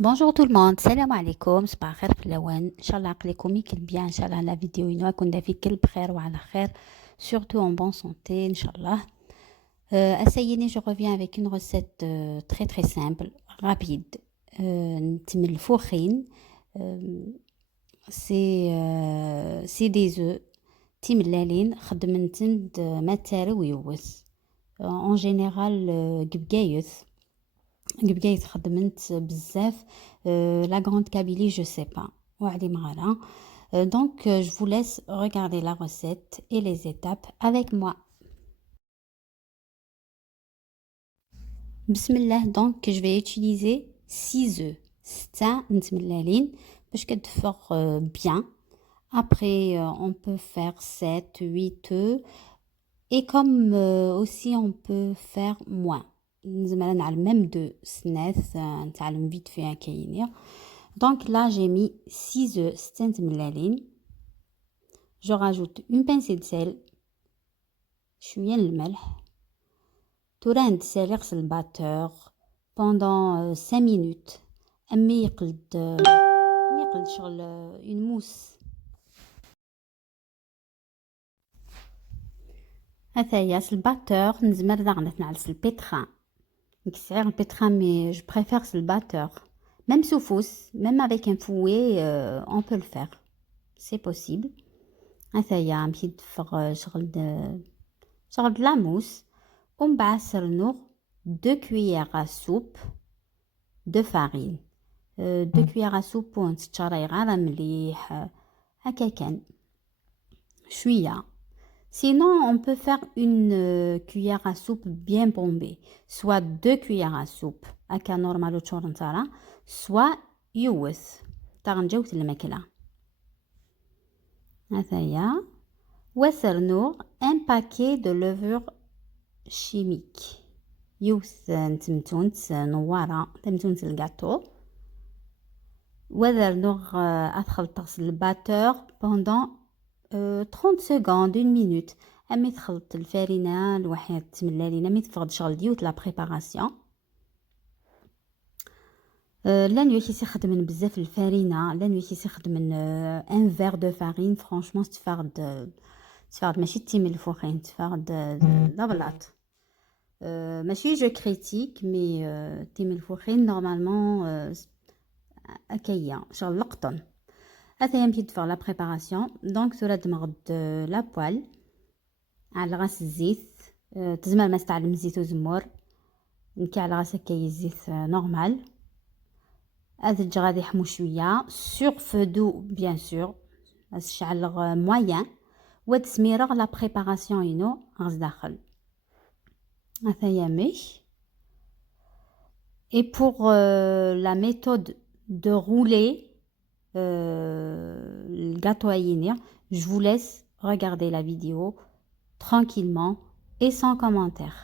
Bonjour tout le monde, salam alaikum, صباح الخير في اللوان. ان شاء الله عقلكم يكل بيان ان شاء الله لا فيديو ينوى كنا في كل بخير وعلى خير, surtout en bonne santé ان شاء الله. Asseyez, je reviens avec une recette très très simple, rapide. نتم الفوخين. C'est des œufs تيملالين خدمنتن ما تاري ويوث. En général قبقايث خدمت بزاف. La grande Kabylie, je sais pas. وعلي مغالا. Donc, je vous laisse regarder la recette et les étapes avec moi. Bismillah, donc je vais utiliser 6 œufs. 6 نتملالين باش كتفغ bien. Après, on peut faire 7, 8 œufs. Et comme aussi, on peut faire moins. زعما نعلم même 2 سنات نتعلم vite fait كاينير. Donc là, j'ai mis 6 œufs, 6 ملالين. Je rajoute une pincée de sel, شوية الملح. توراه ندسالي غسل الباتور pendant 5 minutes. أمي يقلد شغل une mousse. هذايا الباتور نزمر داغنا نعلس البيتخان. نكسعر البيتخان mais je préfère le batteur. Même sous fousse, même avec un fouet, on peut le faire. C'est possible. هذايا نمشي ندفغ شغل de la mousse. ومن بعد سرنوغ 2 cuillères à soupe de farine. 2 cuillères à soupe ونتشري غير مليح هكا كان شوية. Sinon, on peut faire une cuillère à soupe bien bombée. Soit 2 cuillères à soupe, هكا نورمالو تشورنتارا, soit يوث تغنجوت الماكلة. هذايا وسرنوغ un paquet de levure chimique. يوث نتمتونت نوارة تمتونت الجاتو. وذرنوغ أدخل تغسل الباتور pendant 30 secondes, 1 minute. أمي تخلط الفارينة الوحيد تملالين أمي تفقد شغل ديوت لا بريباراسيون. لان يوكيسي خدمن بزاف الفارينة, لان يوكيسي خدمن ان فير دو فارين. فرانشمون تفقد ماشي تيم الفوخين, تفقد لا بلاط. ماشي جو كريتيك مي تيم الفوخين نورمالمون أكايا شغل لقطن. هذا يمشي تفغ لا بريباراسيون. دونك ثورة دمغد لا بوال على غاس الزيت. تزمر ما تستعلم الزيت وزمور نكي على غاس هكايا الزيت نورمال. هذا غادي يحمو شويه سور فو دو بيان سور الشعل موين. وتسميرغ لا بريباراسيون ينو غاز داخل هذايا مش. Et pour la méthode de rouler le gâteau à yénir, je vous laisse regarder la vidéo tranquillement et sans commentaire.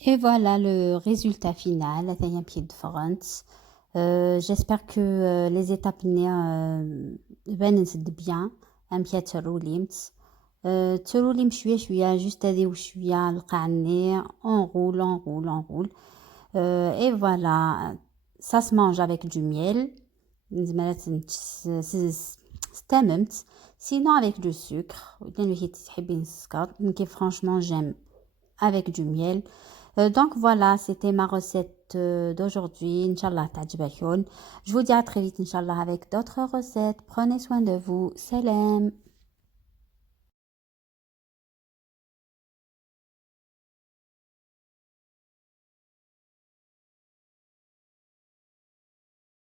Et voilà le résultat final. هذايا pied de front. J'espère que les étapes بانت bien. Un pied تروليمت. تروليم شوية شوية juste هذه وشوية القعني. On roule, on roule, on roule. Et voilà. Ça se mange avec du miel. استممت. Sinon avec du sucre. اللي تحبين السكر. Franchement j'aime avec du miel. Donc voilà, c'était ma recette d'aujourd'hui. Inch'Allah, تعجبكم. Je vous dis à très vite, Inch'Allah, avec d'autres recettes. Prenez soin de vous. Salam.